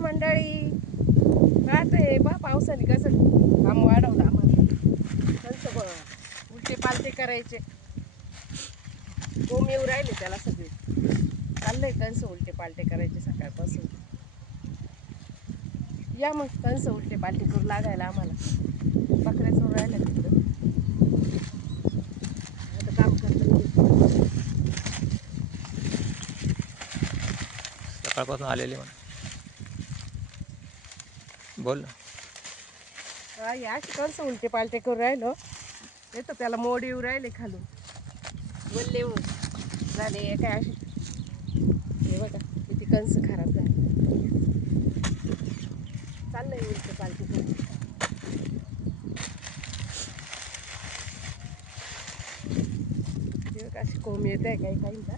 मंडळी. राहते बा पावसाने कसं काम वाढवलं आम्हाला. कंस उलटे पालटे करायचे. गोम येऊ राहिले त्याला सगळे. चाललंय कंस उलटे पालटे करायचे सकाळपासून. या मग कंस उलटे पालटे करू लागायला आम्हाला. बकऱ्या चोर राहिल्या तिकडं. आता काम करतो. सकाळपासून आलेले म्हणा. बोल ना. हा या कंस उलटे पालटे करू राहिलो. येतो त्याला मोड येऊ राहिले खालून. वल्ले झाले काय असे. हे बघा किती कंस खराब झाले. चाललंय उलटे पालटे करून. हे बघा अशी कोंब येत आहे काही काहींना.